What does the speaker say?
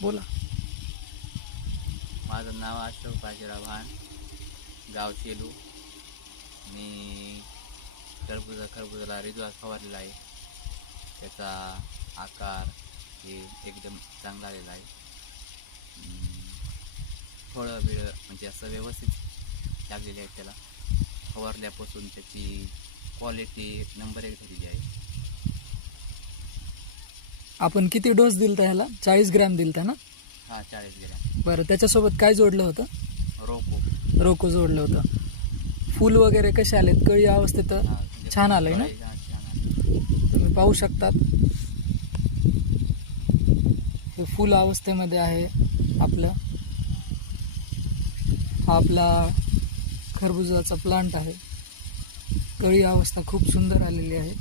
बोला. माझं नाव अशोक बाजीराव भान, गाव शेलू. मी खरबुजाला रिजवा फवारलेला आहे. त्याचा आकार हे एकदम चांगला आलेला आहे. फळं बिळं म्हणजे असं व्यवस्थित लागलेले आहेत. त्याला फवारल्यापासून त्याची क्वालिटी नंबर 1 झालेली आहे. आपण किती डोस दिलता ह्याला? 40 ग्रॅम दिलता ना? हा, 40 ग्रॅम. बरं, त्याच्यासोबत काय जोडलं होतं? रोको. रोको जोडलं होतं. फूल वगैरे कसे आलेत? कळी अवस्थेत म्हणजे छान आलंय ना? छान आलं. तुम्ही पाहू शकतात, हे फुल अवस्थेमध्ये आहे आपलं. हा आपला खरबुजाचा प्लांट आहे. कळी अवस्था खूप सुंदर आलेली आहे.